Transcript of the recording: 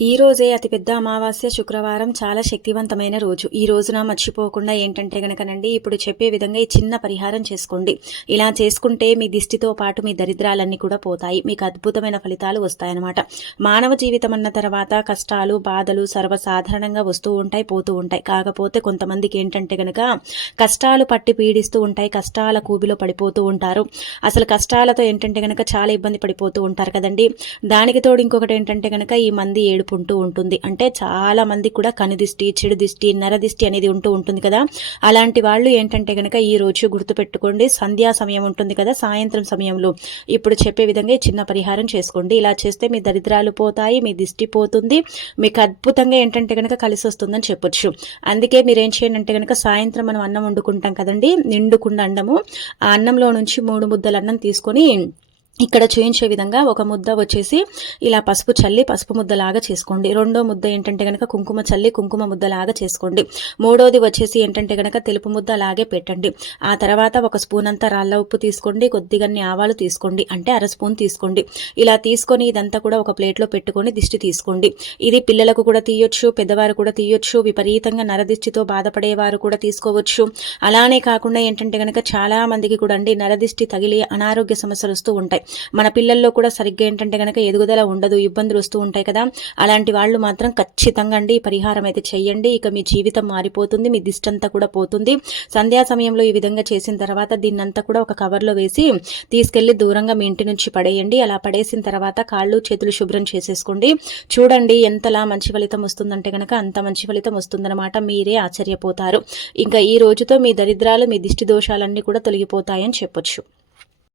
ఈ రోజే అతిపెద్ద అమావాస్య శుక్రవారం చాలా శక్తివంతమైన రోజు. ఈ రోజున మర్చిపోకుండా ఏంటంటే గనకనండి ఇప్పుడు చెప్పే విధంగా ఈ చిన్న పరిహారం చేసుకోండి. ఇలా చేసుకుంటే మీ దిష్టితో పాటు మీ దరిద్రాలన్నీ కూడా పోతాయి. మీకు అద్భుతమైన ఫలితాలు వస్తాయన్నమాట. మానవ జీవితం అన్న తర్వాత కష్టాలు బాధలు సర్వసాధారణంగా వస్తూ ఉంటాయి, పోతూ ఉంటాయి. కాకపోతే కొంతమందికి ఏంటంటే గనక కష్టాలు పట్టి పీడిస్తూ ఉంటాయి, కష్టాల కూబిలో పడిపోతూ ఉంటారు. అసలు కష్టాలతో ఏంటంటే గనక చాలా ఇబ్బంది పడిపోతూ ఉంటారు కదండి. దానికి తోడు ఇంకొకటి ఏంటంటే గనక ఈ మంది ఏడుపు ఉంటూ ఉంటుంది. అంటే చాలా మంది కూడా కనుదిష్టి, చెడు దిష్టి, నరదిష్టి అనేది ఉంటూ ఉంటుంది కదా. అలాంటి వాళ్ళు ఏంటంటే గనక ఈ రోజు గుర్తుపెట్టుకోండి, సంధ్యా సమయం ఉంటుంది కదా, సాయంత్రం సమయంలో ఇప్పుడు చెప్పే విధంగా చిన్న పరిహారం చేసుకోండి. ఇలా చేస్తే మీ దరిద్రాలు పోతాయి, మీ దిష్టి పోతుంది, మీకు అద్భుతంగా ఏంటంటే గనక కలిసి వస్తుందని చెప్పొచ్చు. అందుకే మీరు ఏం చేయండి అంటే గనక సాయంత్రం మనం అన్నం వండుకుంటాం కదండి, నిండుకుండా అన్నము, ఆ అన్నంలో నుంచి 3 ముద్దల అన్నం తీసుకొని ఇక్కడ చూయించే విధంగా ఒక ముద్ద వచ్చేసి ఇలా పసుపు చల్లి పసుపు ముద్దలాగా చేసుకోండి. రెండో ముద్ద ఏంటంటే గనక కుంకుమ చల్లి కుంకుమ ముద్దలాగా చేసుకోండి. మూడోది వచ్చేసి ఏంటంటే గనక తెలుపు ముద్ద అలాగే పెట్టండి. ఆ తర్వాత ఒక స్పూన్ అంతా రాళ్ళ ఉప్పు తీసుకోండి, కొద్దిగా ఆవాలు తీసుకోండి, అంటే 1/2 స్పూన్ తీసుకోండి. ఇలా తీసుకొని ఇదంతా కూడా ఒక ప్లేట్లో పెట్టుకొని దిష్టి తీసుకోండి. ఇది పిల్లలకు కూడా తీయొచ్చు, పెద్దవారు కూడా తీయొచ్చు, విపరీతంగా నరదిష్టితో బాధపడేవారు కూడా తీసుకోవచ్చు. అలానే కాకుండా ఏంటంటే గనక చాలా మందికి కూడా అండి నరదిష్టి తగిలి అనారోగ్య సమస్యలు వస్తూ ఉంటాయి. మన పిల్లల్లో కూడా సరిగ్గా ఏంటంటే గనక ఎదుగుదల ఉండదు, ఇబ్బందులు వస్తూ ఉంటాయి కదా. అలాంటి వాళ్ళు మాత్రం ఖచ్చితంగా అండి ఈ పరిహారం అయితే చెయ్యండి. ఇక మీ జీవితం మారిపోతుంది, మీ దిష్టి అంతా కూడా పోతుంది. సంధ్యా సమయంలో ఈ విధంగా చేసిన తర్వాత దీన్నంతా కూడా ఒక కవర్లో వేసి తీసుకెళ్లి దూరంగా మీ ఇంటి నుంచి పడేయండి. అలా పడేసిన తర్వాత కాళ్ళు చేతులు శుభ్రం చేసేసుకోండి. చూడండి ఎంతలా మంచి ఫలితం వస్తుందంటే గనక అంత మంచి ఫలితం వస్తుందన్నమాట. మీరే ఆశ్చర్యపోతారు. ఇంకా ఈ రోజుతో మీ దరిద్రాలు, మీ దిష్టి దోషాలన్నీ కూడా తొలగిపోతాయని చెప్పొచ్చు.